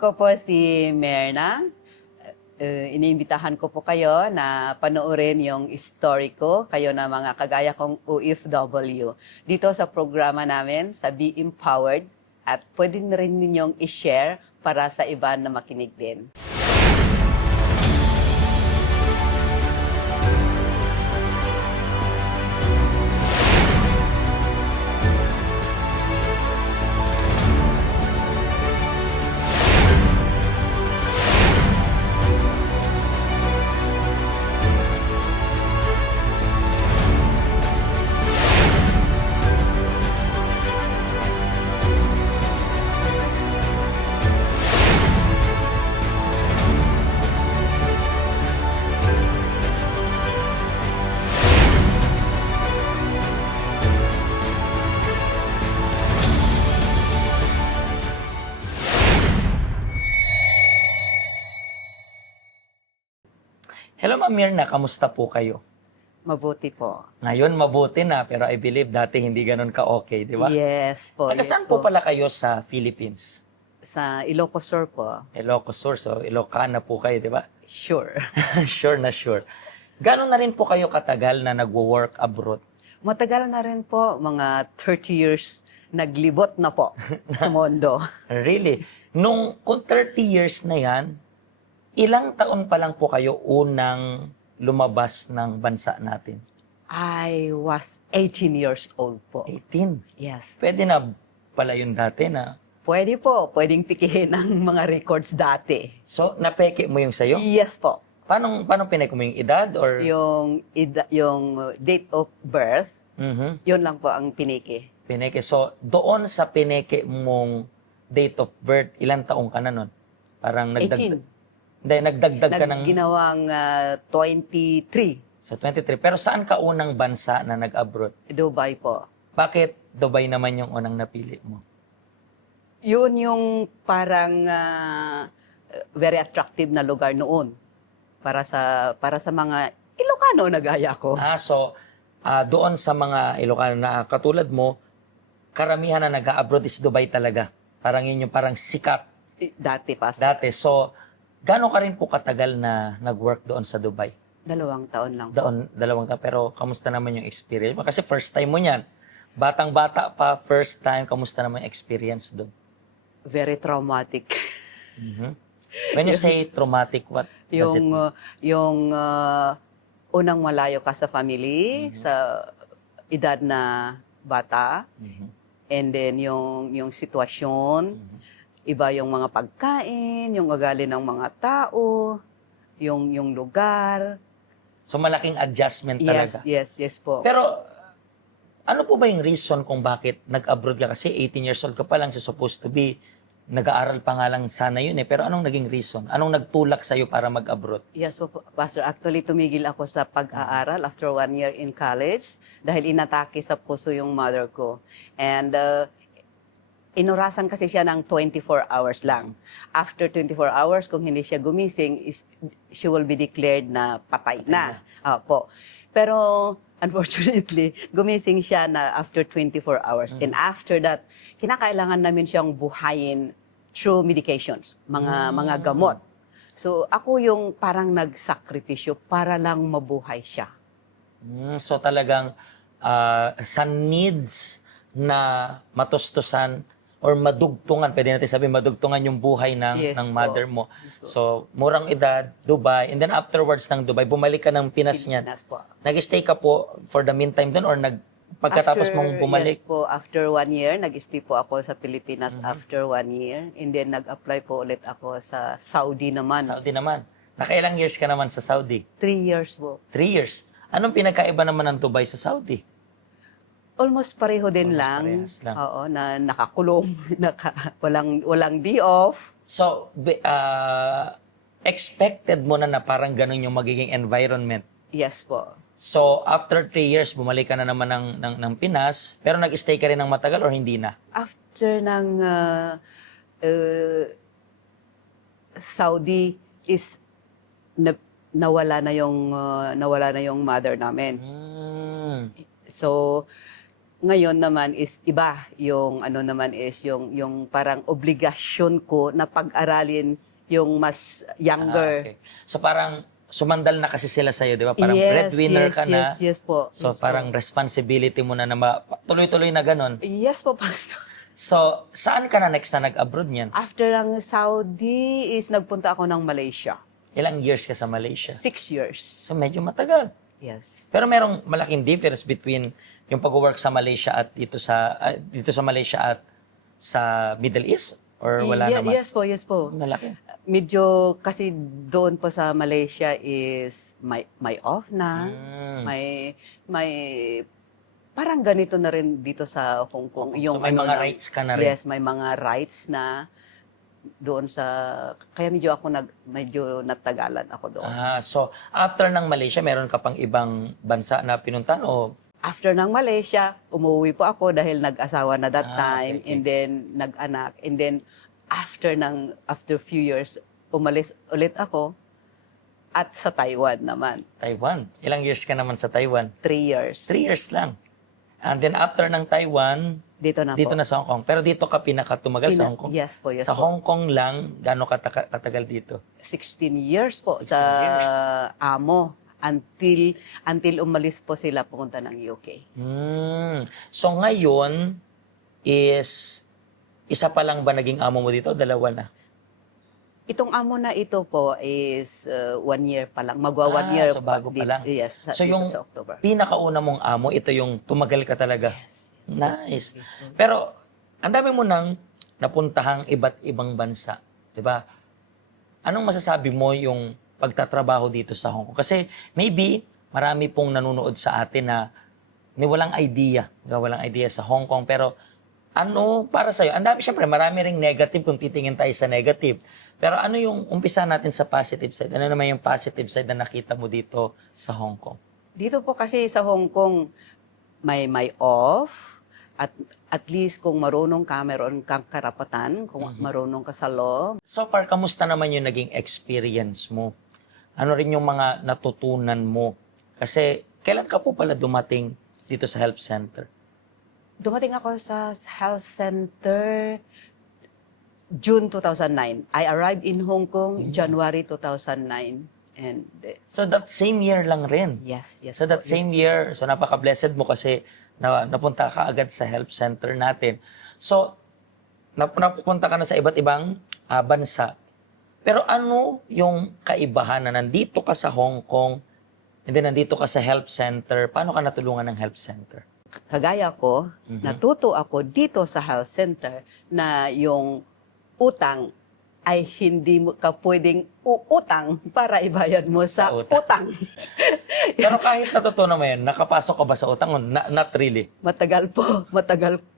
Ako po si Merna. Iniimbitahan ko po kayo na panoorin yung story ko, kayo na mga kagaya kong OFW, dito sa programa namin sa Be Empowered, at pwede na rin ninyong i-share para sa iba na makinig din. Hello, Ma'am Mirna. Kamusta po kayo? Mabuti po. Ngayon, mabuti na, pero I believe dati hindi ganun ka-okay, di ba? Yes po. Taga saan po pala kayo sa Philippines? Sa Ilocos Sur po. Ilocos Sur, so Ilocana po kayo, di ba? Sure. Sure na sure. Gano'n na rin po kayo katagal na nagwo-work abroad? Matagal na rin po, mga 30 years naglibot na po sa mundo. Really? Kung 30 years na yan, ilang taon pa lang po kayo unang lumabas ng bansa natin? I was 18 years old po. 18. Yes. Pwede na pala yun dati na. Pwede po. Pwedeng pikihin ang mga records dati. So, napeke mo yung sayo? Yes po. Paano pinake mo yung edad or? Yung date of birth, Mhm. yun lang po ang piniki. Pineke. So, doon sa pineke mong date of birth, ilang taong ka na nun? Parang 18. nagdagdag ka ng Ginawang 23. sa 23. Pero saan ka unang bansa na nag-abroad? Dubai po. Bakit Dubai naman yung unang napili mo? Yun yung parang very attractive na lugar noon para sa mga Ilocano na gaya ko. So, doon sa mga Ilocano na katulad mo, karamihan na nag-abroad is Dubai talaga. Parang yun yung parang sikat Dati pa. dati. So, gaano ka rin po katagal na nag-work doon sa Dubai? 2 taon lang po. Doon, 2 taon. Pero, kamusta naman yung experience mo? Kasi first time mo yan. Batang-bata pa, first time. Kamusta naman yung experience doon? Very traumatic. Mhm. When you say traumatic, what does it mean? Yung unang malayo ka sa family, sa edad na bata, Mhm. and then yung sitwasyon, iba yung mga pagkain, yung ugali ng mga tao, yung lugar. So, malaking adjustment talaga. Yes po. Pero, ano po ba yung reason kung bakit nag-abroad ka? Kasi 18 years old ka pa lang, so supposed to be, nag-aaral pa nga lang sana yun eh. Pero anong naging reason? Anong nagtulak sa'yo para mag-abroad? Yes po, Pastor. Actually, tumigil ako sa pag-aaral after 1 year in college dahil inatake sa puso yung mother ko. And inurasan kasi siya ng 24 hours lang. After 24 hours, kung hindi siya gumising, she will be declared na patay na. Opo. Pero unfortunately, gumising siya na after 24 hours. And after that, kinakailangan namin siyang buhayin through medications, mga gamot. So ako yung parang nagsakripisyo para lang mabuhay siya. So talagang sa needs na matustusan or madugtungan, pwede natin sabihin madugtungan yung buhay Yes ng po. mother mo. So murang edad, Dubai, and then afterwards ng Dubai, bumalik ka ng Pinas niyan. Pinas po. Nag-stay ka po for the meantime doon or pagkatapos mong bumalik? Yes po, after 1 year, nag-stay po ako sa Pilipinas after 1 year. And then nag-apply po ulit ako sa Saudi naman. Saudi naman. Nakailang years ka naman sa Saudi? 3 years po. 3 years. Anong pinagkaiba naman ng Dubai sa Saudi? Almost pareho din Almost lang. parehas lang. Oo, na nakakulong, walang day off. So, expected mo na parang ganun yung magiging environment. Yes po. So, after 3 years, bumalik ka na naman ng Pinas, pero nag-stay ka rin ng matagal or hindi na? After ng Saudi is nawala na yung mother namin. Hmm. So ngayon naman is iba yung ano naman is yung parang obligasyon ko na pag-aralin yung mas younger. Okay. So parang sumandal na kasi sila sa'yo, di ba? Parang breadwinner ka na. Yes po. So yes parang po. responsibility mo na tuloy-tuloy na ganon. Yes po, Pastor. So, saan ka na next na nag-abroad niyan? After ng Saudi is nagpunta ako ng Malaysia. Ilang years ka sa Malaysia? 6 years. So, medyo matagal. Yes. Pero merong malaking difference between yung pag-work sa Malaysia at dito sa Malaysia at sa Middle East? Or wala naman? Yes po. Malaki. Medyo kasi doon po sa Malaysia is may off na, Mm. may parang ganito na rin dito sa Hong Kong. So, may ano mga na- rights ka na rin. Yes, may mga rights na doon sa kaya medyo natagalan ako doon. So, after ng Malaysia, meron ka pang ibang bansa na pinuntahan o After ng Malaysia, umuwi po ako dahil nag-asawa na that time okay. and then nag-anak and then after few years umalis ulit ako at sa Taiwan naman. Taiwan? Ilang years ka naman sa Taiwan? 3 years. 3 years lang. And then after ng Taiwan, Dito na dito po. na sa Hong Kong. Pero dito ka pinakatumagal sa Hong Kong? Yes po, yes Sa po. Hong Kong lang, gaano katagal dito? 16 years po 16 sa years. amo until umalis po sila pumunta ng UK. So ngayon is isa pa lang ba naging amo mo dito? Dalawa na? Itong amo na ito po is 1 year pa lang. Magwa 1 year so bago pa lang. Yes, So dito yung sa October. pinakauna mong amo, ito yung tumagal ka talaga. Yes, Nice. yes, po. Pero ang dami mo nang napuntahang iba't ibang bansa. 'Di ba? Anong masasabi mo yung pagtatrabaho dito sa Hong Kong? Kasi maybe marami pong nanonood sa atin na walang idea. Walang idea sa Hong Kong. Pero ano para sa'yo? Ang dami, syempre, marami ring negative kung titingin tayo sa negative. Pero ano yung umpisa natin sa positive side? Ano naman yung positive side na nakita mo dito sa Hong Kong? Dito po kasi sa Hong Kong may off at least kung marunong ka, meron kang karapatan, kung marunong ka sa law. So far, kamusta naman yung naging experience mo? Ano rin yung mga natutunan mo? Kasi kailan ka po pala dumating dito sa health center? Dumating ako sa health center June 2009. I arrived in Hong Kong January 2009. And So that same year lang rin. yes. So that po, same year, so napaka-blessed mo kasi napunta ka agad sa health center natin. So, napunta ka na sa iba't ibang bansa. Pero ano yung kaibahan na nandito ka sa Hong Kong and then nandito ka sa health center? Paano ka natulungan ng health center? Kagaya ko, natuto ako dito sa health center na yung utang ay hindi mo ka pwedeng utang para ibayad mo sa Sa utang. utang. Pero kahit natutunan mo yan, nakapasok ka ba sa utang? Not really. Matagal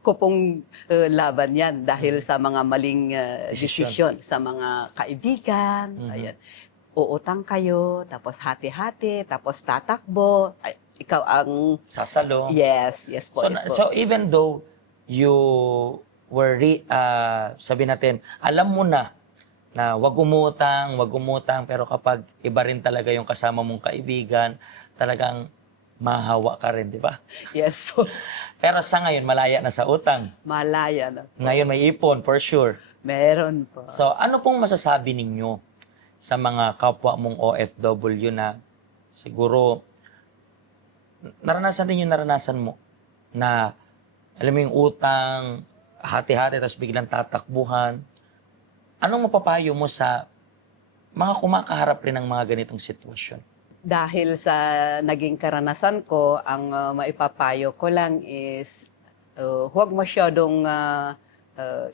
ko pong laban yan dahil sa mga maling Desisyon. desisyon sa mga kaibigan. Ayan. Uutang kayo, tapos hati-hati, tapos tatakbo. Ay, ikaw ang... Sasalo. Yes po. So, yes po. so even though you were, sabi natin, alam mo na wag umutang, pero kapag iba rin talaga yung kasama mong kaibigan, talagang mahawa ka rin, di ba? Yes po. Pero sa ngayon, malaya na sa utang. Malaya na. Ngayon may ipon, for sure. Meron po. So, ano pong masasabi ninyo sa mga kapwa mong OFW na siguro naranasan din yung naranasan mo na alam mo yung utang, hati-hati, tapos biglang tatakbuhan. Anong mapapayo mo sa mga kumakaharap rin ng mga ganitong sitwasyon? Dahil sa naging karanasan ko, ang maipapayo ko lang is huwag masyadong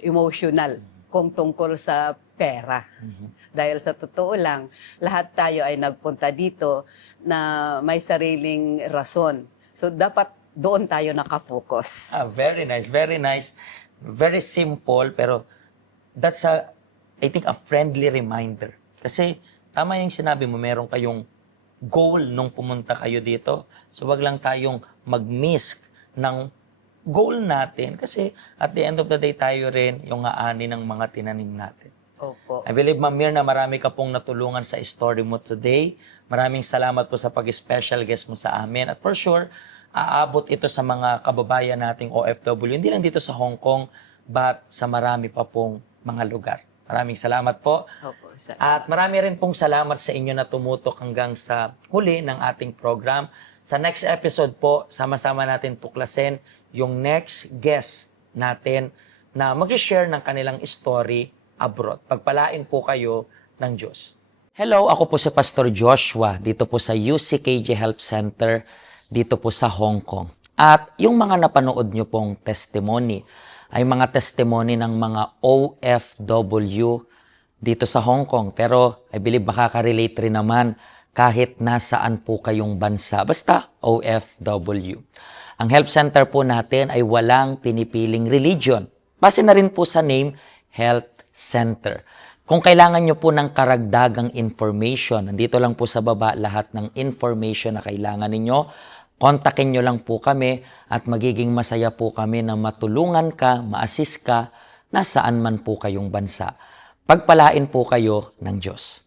emotional kung tungkol sa pera. Dahil sa totoo lang, lahat tayo ay nagpunta dito na may sariling rason. So dapat doon tayo nakafocus. Very nice, very nice. Very simple, pero that's I think a friendly reminder. Kasi tama yung sinabi mo, meron kayong goal nung pumunta kayo dito. So wag lang tayong mag-miss ng goal natin kasi at the end of the day tayo rin yung aani ng mga tinanim natin. Opo. I believe, Ma'am Mirna, marami ka pong natulungan sa story mo today. Maraming salamat po sa pag-special guest mo sa amin. At for sure, aabot ito sa mga kababayan nating OFW, hindi lang dito sa Hong Kong, but sa marami pa pong mga lugar. Maraming salamat po. Opo, At marami rin pong salamat sa inyo na tumutok hanggang sa huli ng ating program. Sa next episode po, sama-sama natin tuklasin yung next guest natin na mag-share ng kanilang story abroad. Pagpalain po kayo ng Diyos. Hello, ako po si Pastor Joshua dito po sa UCKJ Health Center dito po sa Hong Kong. At yung mga napanood nyo pong testimony ay mga testimony ng mga OFW dito sa Hong Kong. Pero I believe makaka-relate rin naman kahit nasaan po kayong bansa. Basta OFW. Ang health center po natin ay walang pinipiling religion. Base na rin po sa name, Health Center. Kung kailangan nyo po ng karagdagang information, nandito lang po sa baba lahat ng information na kailangan ninyo. Kontakin nyo lang po kami at magiging masaya po kami na matulungan ka, ma-assist ka, nasaan man po kayong bansa. Pagpalain po kayo ng Diyos.